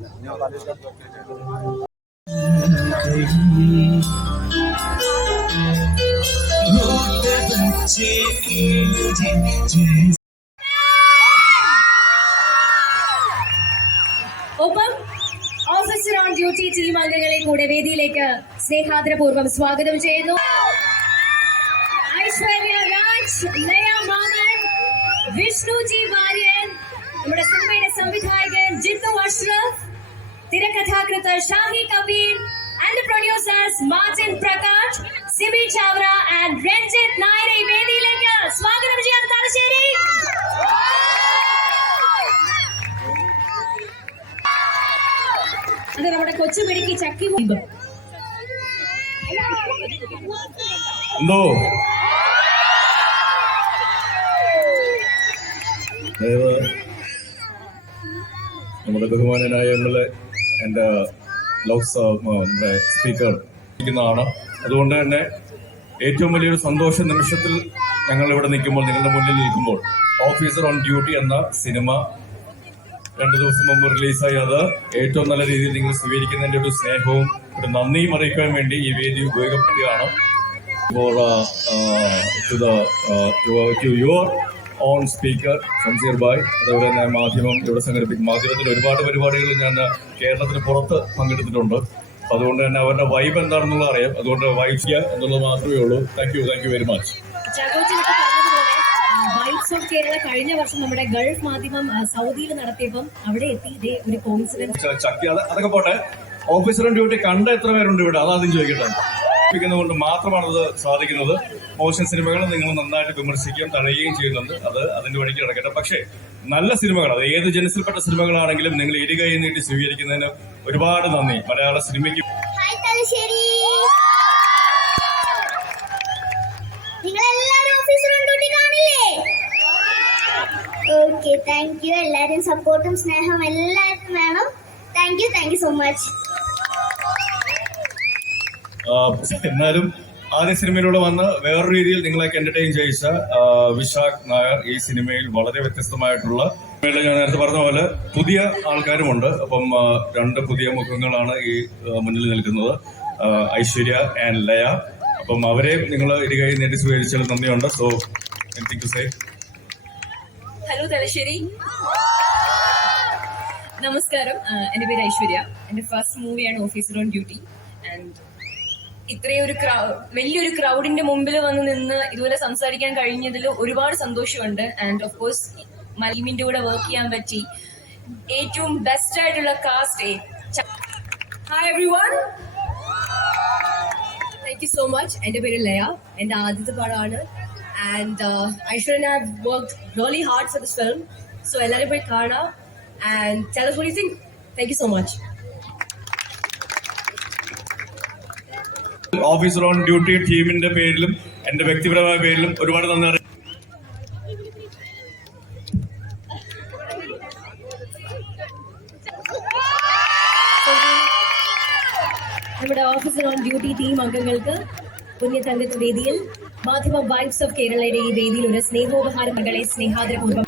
ഒപ്പം officer on duty team അംഗങ്ങളെ കൂടെ വേദിയിലേക്ക് സ്നേഹാദരപൂർവ്വം സ്വാഗതം ചെയ്യുന്നു. ഐശ്വര്യ രാജ്, ലയ മാമൻ, വിഷ്ണു ജി വാര്യൻ, നമ്മുടെ സിനിമയുടെ സംവിധായകൻ ജിത്തു അഷ്റഫ്, തിരക്കഥാകൃത്ത് Shahi Kabir and the producers Martin Prakash, Sibi Chavra and Ranjit Nair വേദിയിലേക്ക് സ്വാഗതം ചെയ്യാൻ തലശ്ശേരി. അത് നമ്മുടെ കൊച്ചുമിടുക്കി ചക്കി എന്തോ നമ്മുടെ ബഹുമാനനായ എൻ്റെ നമ്മുടെ സ്പീക്കർ ഇരിക്കുന്നതാണ്. അതുകൊണ്ട് തന്നെ ഏറ്റവും വലിയൊരു സന്തോഷ നിമിഷത്തിൽ ഞങ്ങൾ ഇവിടെ നിൽക്കുമ്പോൾ, നിങ്ങളുടെ മുന്നിൽ നിൽക്കുമ്പോൾ, ഓഫീസർ ഓൺ ഡ്യൂട്ടി എന്ന സിനിമ 2 ദിവസം മുമ്പ് റിലീസായി. അത് ഏറ്റവും നല്ല രീതിയിൽ നിങ്ങൾ സ്വീകരിക്കുന്നതിന്റെ ഒരു സ്നേഹവും ഒരു നന്ദിയും അറിയിക്കാൻ വേണ്ടി ഈ വേദി ഉപയോഗപ്പെടുകയാണ്. To your own speaker Shamseer bhai, അതുപോലെ തന്നെ മാധ്യമം ഇവിടെ സംഘടിപ്പിക്കും. മാധ്യമത്തിൽ ഒരുപാട് പരിപാടികൾ ഞാൻ കേരളത്തിന് പുറത്ത് പങ്കെടുത്തിട്ടുണ്ട്. അതുകൊണ്ട് തന്നെ അവരുടെ വൈബ് എന്താണെന്നുള്ളത് അറിയാം. അതുകൊണ്ട് വൈബ് ചെയ്യുക എന്നുള്ളത് മാത്രമേ ഉള്ളൂ. Thank you very much. Vibes of Kerala കഴിഞ്ഞ വർഷം നമ്മുടെ ഗൾഫ് മാധ്യമം സൗദിയിൽ നടത്തിയപ്പം അവിടെ എത്തി ഒരു കോൺസിഡൻസ് ചക്കി അതൊക്കെ പോട്ടെ. ഓഫീസർ ഓൺ ഡ്യൂട്ടി കണ്ട എത്ര പേരുണ്ട് ഇവിടെ? അതാദ്യം ചോദിക്കട്ടെ. കൊണ്ട് മാത്രമാണ് അത് സാധിക്കുന്നത്. മോശം സിനിമകൾ നിങ്ങൾ നന്നായിട്ട് വിമർശിക്കുകയും തടയുകയും ചെയ്യുന്നുണ്ട്. അത് അതിന്റെ വഴിക്ക് കിടക്കട്ടെ. പക്ഷേ നല്ല സിനിമകൾ, അത് ഏത് ജനസിൽപ്പെട്ട സിനിമകളാണെങ്കിലും നിങ്ങൾ ഇരുകൈ നീട്ടി സ്വീകരിക്കുന്നതിന് ഒരുപാട് നന്ദി. മലയാള സിനിമയ്ക്ക് ഓക്കെ, താങ്ക് യു. എല്ലാവരും സപ്പോർട്ടും സ്നേഹവും എല്ലാവർക്കും വേണം. Thank you so much. എന്നാലും ആദ്യ സിനിമയിലൂടെ വന്ന് വേറൊരു രീതിയിൽ നിങ്ങളൊക്കെ എന്റർടൈൻ ചെയ്യിച്ച വിശാഖ് നായർ ഈ സിനിമയിൽ വളരെ വ്യത്യസ്തമായിട്ടുള്ള, ഞാൻ നേരത്തെ പറഞ്ഞ പോലെ പുതിയ ആൾക്കാരുമുണ്ട്. അപ്പം 2 പുതിയ മുഖങ്ങളാണ് ഈ മുന്നിൽ നിൽക്കുന്നത്, ഐശ്വര്യ ആൻഡ് ലയ. അപ്പം അവരെ നിങ്ങൾ ഇരുകൈ നീട്ടി സ്വീകരിച്ചതിൽ നന്ദിയുണ്ട്. So anything to say. Hello Thalassery, നമസ്കാരം. എന്റെ പേര് ഐശ്വര്യ. എന്റെ ഫസ്റ്റ് മൂവിയാണ് ഓഫീസർ ഓൺ ഡ്യൂട്ടി. ആൻഡ് ഇത്രയും ഒരു വലിയൊരു ക്രൗഡിന്റെ മുമ്പിൽ വന്ന് നിന്ന് ഇതുപോലെ സംസാരിക്കാൻ കഴിഞ്ഞതിൽ ഒരുപാട് സന്തോഷമുണ്ട്. ആൻഡ് ഓഫ് കോഴ്സ് മലീമിന്റെ കൂടെ വർക്ക് ചെയ്യാൻ പറ്റി. ഏറ്റവും ബെസ്റ്റ് ആയിട്ടുള്ള cast. Hi everyone, thank you so much. എന്റെ പേര് ലയ. എന്റെ ആദ്യത്തെ പടമാണ്. And Aishwarya have worked really hard for this film. So എല്ലാവരും പോയി കാണാം. And tell us what you think. Thank you so much. Officer on Duty ടീമിന്റെ പേരിലും എന്റെ വ്യക്തിപരമായ പേരിലും ഒരുപാട് നന്ദി. നമ്മുടെ ഓഫീസർ ഓൺ ഡ്യൂട്ടി ടീം അംഗങ്ങൾക്ക് പുണ്യതങ്കത്ത് വേദിയിൽ മാധ്യമ വൈബ്സ് ഓഫ് കേരളയുടെ ഈ വേദിയിൽ ഒരു സ്നേഹോപഹാരം മകളെ സ്നേഹാദരപൂർവ്വം